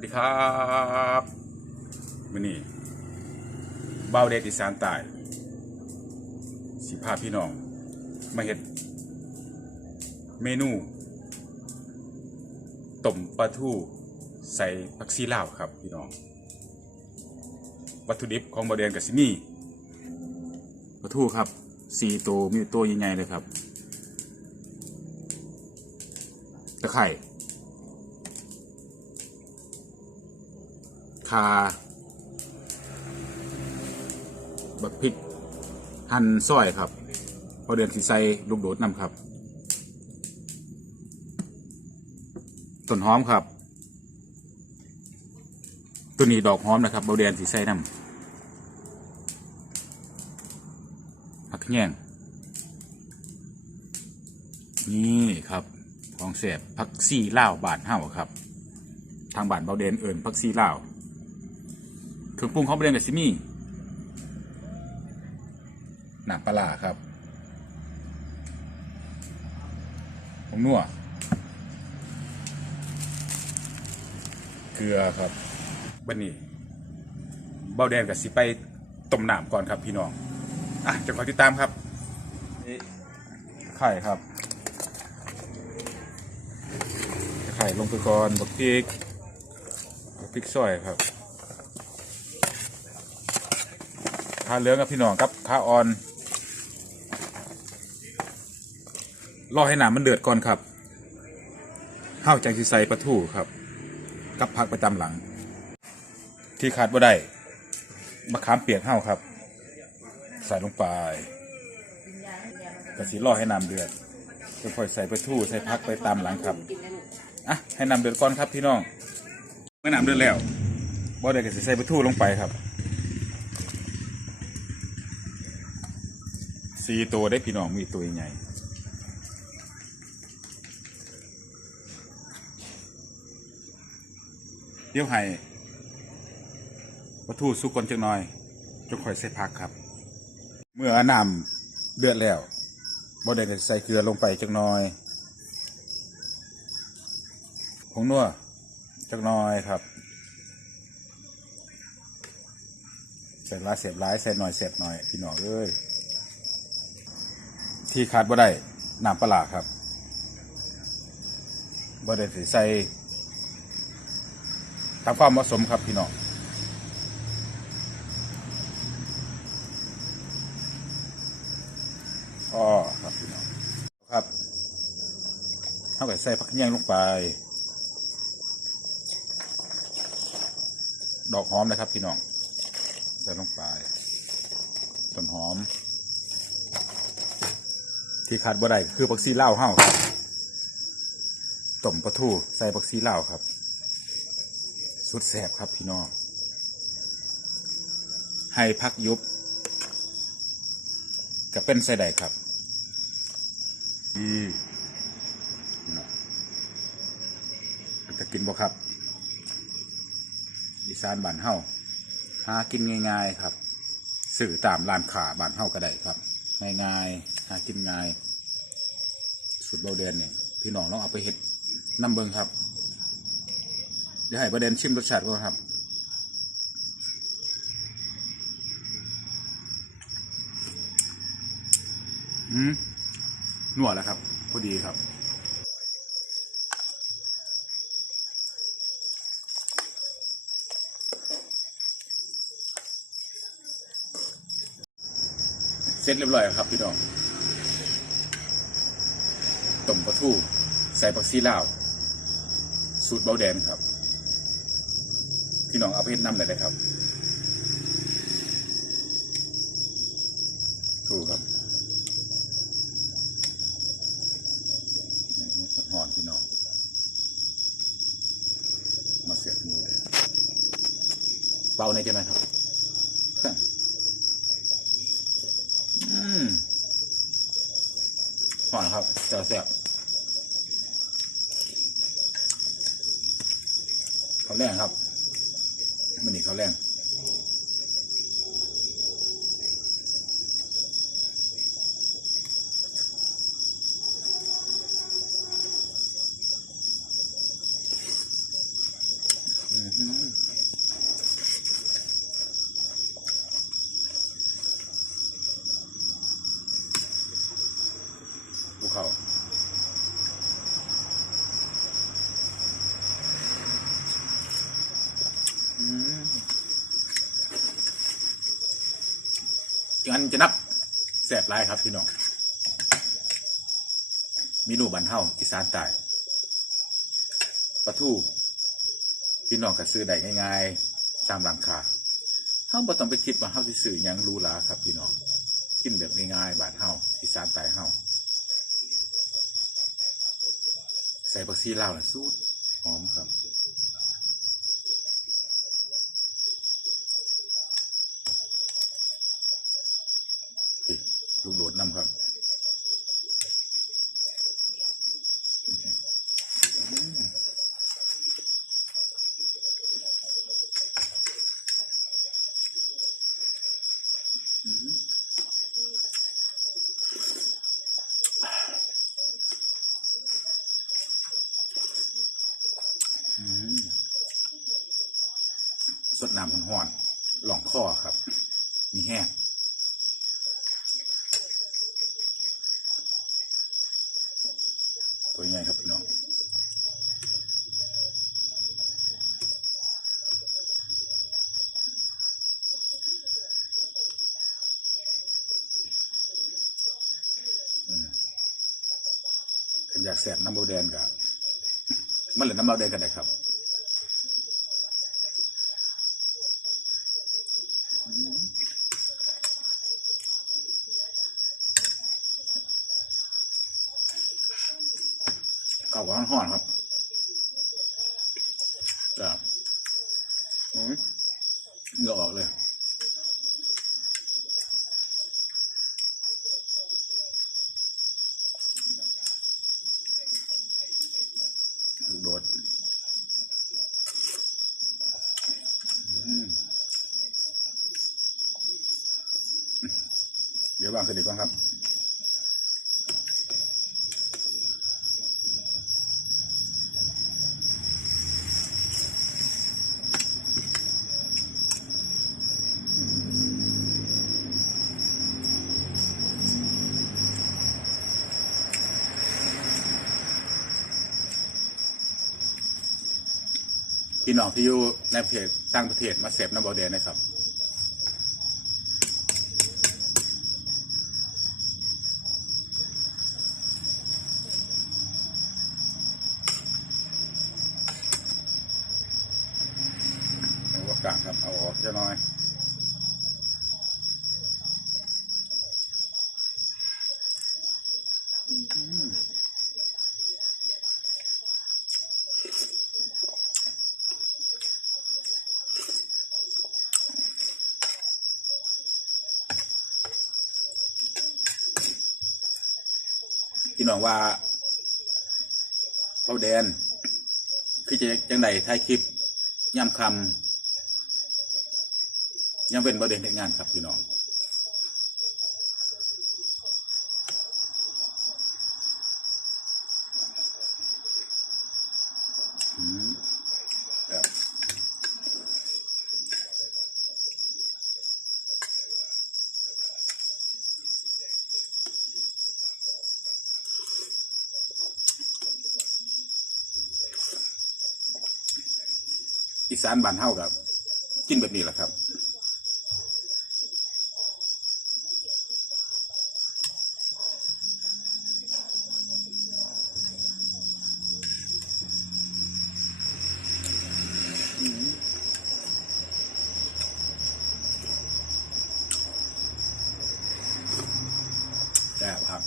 สวัสดีครับวันนี้เบาเดชอีสานใต้สิพาพี่น้อง มาเห็ด เมนูต้มปลาทูใส่ผักซีลาวครับพี่น้อง วัตถุดิบของบาเดนกับซิมี่ปลาทูครับสี่ตัวมีตัวใหญ่ๆเลยครับ ตะไคร่ คาบักพริกหั่นซอยครับพอเดือนสีใส่ลูกโดดนำครับต้นหอมครับ ตัวนี้ดอกหอมนะครับเบาเดือนสีใส่นำผักแยงนี่ครับของเสียบผักซี่ล่าวบาทเห่าครับ ทางบ้านเบาเดนเอิญผักซี่ล่าว เครื่องปรุงของประเด็นกับซิมี่หนักปลาร้าครับผงนัวเกลือครับบันนี้เบาแดงกับสิไปต้มน้ำก่อนครับพี่น้อง อะจะขอติดตามครับนี่ไข่ครับ ไข่ลงไปก่อนบักพริกบักพริกซอยครับ ขาเหลืองกับพี่น้องครับขาอ่อนรอให้น้ำมันเดือดก่อนครับข้าวจังสีใส่ปลาทูครับ กับผักประจำหลัง ที่ขาดว่าได้มะขามเปียกห้าครับ ใส่ลงไปกระสีรอให้น้ำเดือดค่อยใส่ปลาทูใส่ผักไปตามหลังครับอะให้น้ำเดือดก่อนครับพี่น้องเมื่อน้ำเดือดแล้วบ่ได้กระสีใส่ปลาทูลงไปครับ สี่ตัวได้พี่น้องมีตัวใหญ่เดี๋ยวให้วัตถุสุกก่อนจังหน่อยจงค่อยใส่ผักครับ เมื่อนำเดือดแล้วบ่ได้ใส่เกลือลงไปจังหน่อยผงนัวจังหน่อยครับใส่หลายเสียบหลายใส่หน่อยเสียบหน่อยพี่น้องเอ้ย ที่ขาดบ่ได้น้ำปลาร้าครับบ่ได้สิใส่ตามความเหมาะสมครับพี่น้องอ๋อครับพี่น้องครับเท่ากับใส่ผักแยงลงไป ดอกหอมนะครับพี่น้อง ใส่ลงไปต้นหอม ที่ขาดบ่ได้คือปักซีเล่าเฮาครับต้มปลาทูใส่ปักซีเล่าครับ สุดแสบครับพี่น้องให้พักยุบกับเป็นใส่ใดครับดีจะกินบ่ครับอีสานบ้านเฮาหากินง่าย ๆ ครับ สื่อตามร้านขาบ้านเฮาก็ได้ครับ ง่าย ๆ หากินง่ายสุดเบาเดนเนี่ยพี่น้องลองเอาไปเห็ดน้ำเบิงครับเดี๋ยวให้ประเด็นชิมรสชาติก่อนครับอืมนัวแล้วครับพอดีครับเสร็จเรียบร้อยครับพี่น้อง ต้มปลาทูใส่ผักซีลาว สูตรเบาแดนครับ พี่น้องเอาไปเฮ็ดน้ำได้เลยครับถูกครับหอนพี่น้อง มาเสียบมือเลยเบาในจะไหมครับ อืมหอนครับเจ้าแซ่บ เขาแรงครับมันนี่เขาแรงอืม งันจะนับแสบหลายครับพี่น้องเมนูบันเฮาอีสานใต้ปลาทูพี่น้องก็ซื้อได้ง่ายๆ ตามร้านค้าเฮาบ่ต้องไปคิดว่าเฮาสิซื้อหยังรูหราครับ พี่น้องกินแบบง่ายๆบานเฮาอีสานใต้เฮาใส่ผักชีลาวน่ะสูตรหอมครับ ลูกโดดนำครับอืมสดน้ำห่อนหล่องคอครับ มีแห้ง ตัวใหญ่ครับพี่น้องอยากแสบน้ำเบาแดงกับมันเหลือน้ำเบาแดงกันไหนครับ เก่าหวานห่อนครับจ้ะอืมเงือออกเลยลูกโดดเดี๋ยววางสนิทก่อนครับ พี่น้องที่อยู่ในประเทศต่างประเทศมาเสพน้ำบอแดงนะครับ เอาอากาศครับ เอาออกจะน้อย พี่น้องว่าเบาแดน คือจะจังใดท้ายคลิปย่ำคำยังเป็นเบาแดนเป็นงานครับพี่น้อง อีสานบ้านเฮากับกินแบบนี้แหละครับแซ่บครับ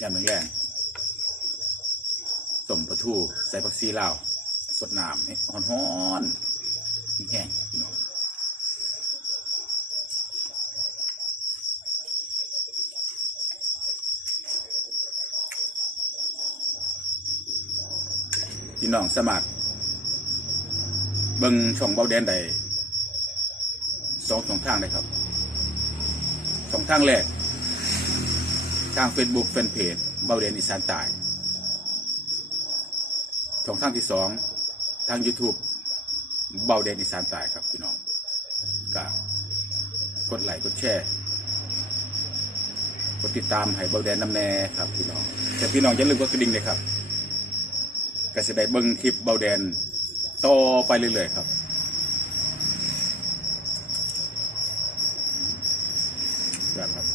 ยำแรงๆ ต้มปลาทูใส่ผักชีลาวสดน้ำให้ฮ้อนๆมีแห้งพี่น้องพี่น้องสมัครเบิ่งช่องเบาแดนใดสองช่องทางเลยครับสองทางแรกทาง Facebook แฟนเพจเบาเดนอีสานใต้ ช่องทางที่สองทาง YouTube เบาแดนอีสานตายครับพี่น้องก็กดไลค์กดแชร์กดติดตามให้เบาแดนน้ำแน่ครับพี่น้องแต่พี่น้องอย่าลืมกดกระดิ่งเลยครับก็จะได้เบิ้งคลิปเบาแดนต่อไปเรื่อยๆครับครับ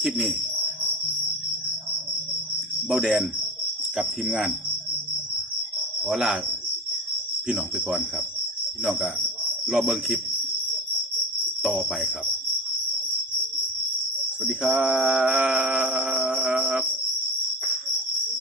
คลิปนี้เบาแดนกับทีมงาน ขอลาพี่น้องไปก่อนครับ พี่น้องก็รอเบิ่งคลิปต่อไปครับ สวัสดีครับ